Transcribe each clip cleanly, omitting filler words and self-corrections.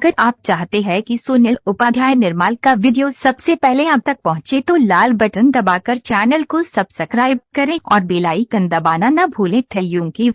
अगर आप चाहते हैं कि सुनील उपाध्याय निर्माल का वीडियो सबसे पहले आप तक पहुंचे तो लाल बटन दबाकर चैनल को सब्सक्राइब करें और बेल आइकन दबाना न भूलें। Thank you.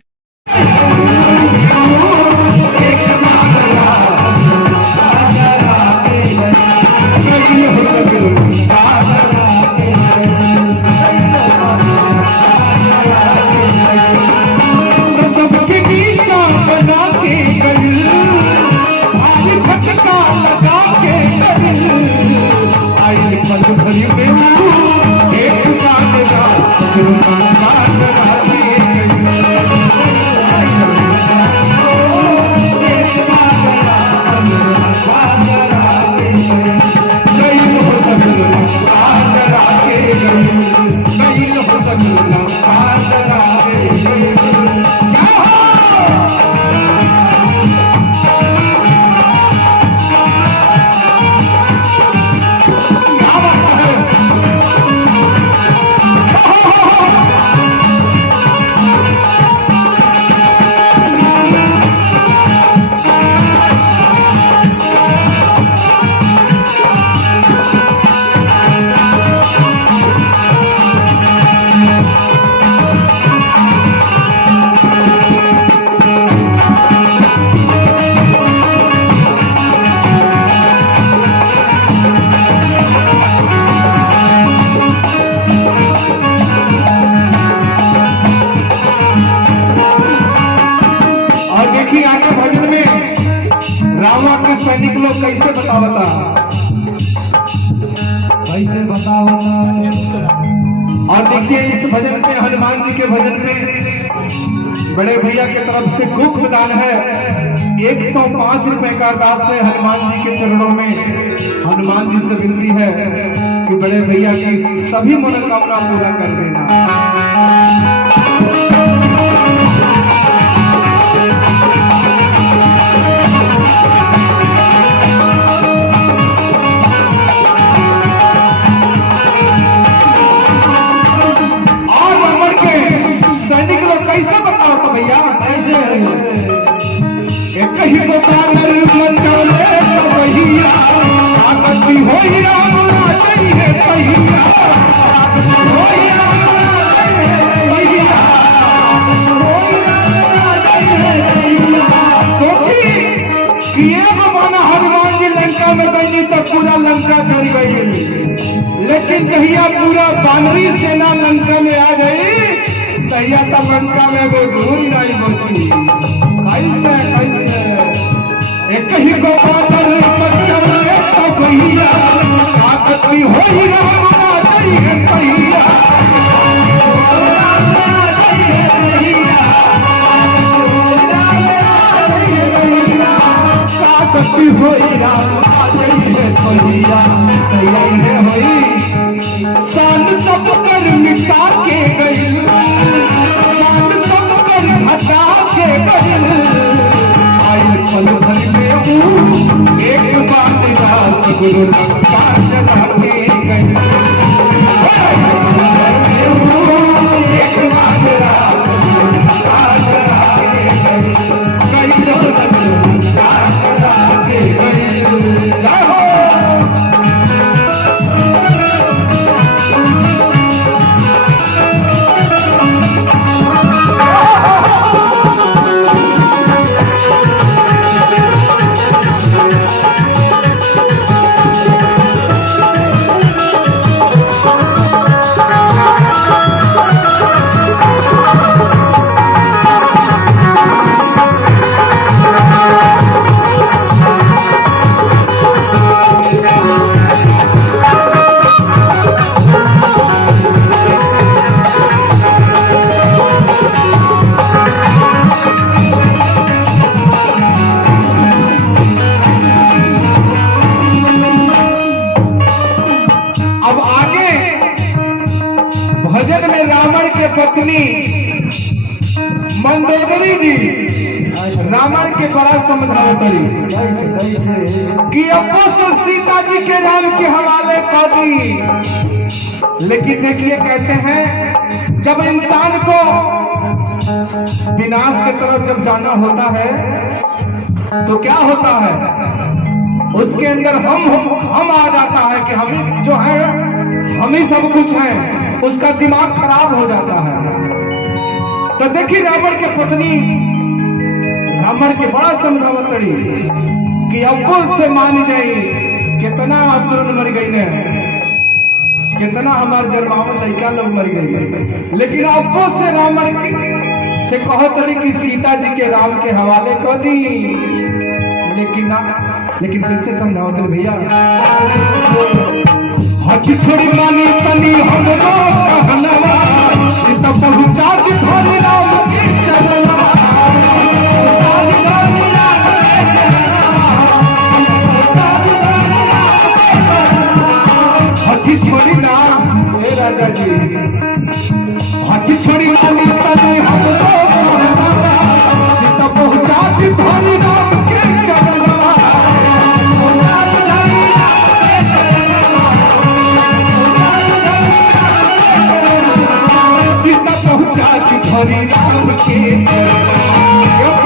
रावण के सैनिक लोग कैसे बतावता और देखिए इस भजन पे हनुमान जी के भजन पे बड़े भैया की तरफ से गुप्त दान है 105 रुपए का दास है हनुमान जी के चरणों में। हनुमान जी से विनती है कि बड़े भैया की सभी मनोकामना पूरा कर देना। कैसे बताओ तो भैया कैसे कहीं बता भैया आगती हो चाहिए सोची कि माना हनुमान जी लंका में गई तो पूरा लंका कर गई, लेकिन कहिया पूरा बानरी सेना लंका में आ गई तैया तब लंका में वो दूर नहीं बची। कैसे एक ही को पाकर भैया आगती हो चाहिए भैया आगती हो सान सब कर मिटा के गई हटा के आयल पल भर में एक बात का सगुरु लंका के गई भजन में रावण के पत्नी मंदोदरी जी रावण के बड़ा समझावतरी कि अब्बो से सीता जी के राम के हवाले कर दी। लेकिन देखिए कहते हैं जब इंसान को विनाश की तरफ जब जाना होता है तो क्या होता है, उसके अंदर हम आ जाता है कि हम ही जो है, हम ही सब कुछ है, उसका दिमाग खराब हो जाता है। तो देखिए रावण के पत्नी रावण के बड़ा समझावतड़ी कि अब्बो से मान जाई, कितना असुरन मर गई ने, कितना हमारे जन्मावन लड़का लोग मर गई, लेकिन अब्बो से रावण से कहो तरी कि सीता जी के राम के हवाले कर दी। लेकिन कैसे समझाओ थे भैया, हाथी छोड़ी मानी तनी हमरो कहनवा, सीता पहुंचा दी धोनी राम के चरणवा। हाथी छोड़ी ना हे राजा जी, हाथी छोड़ी मानी तनी हमरो कहनवा, सीता पहुंचा दी धोनी राम के चरणवा। सीता पहुंचा दी धोनी राम के चरणवा।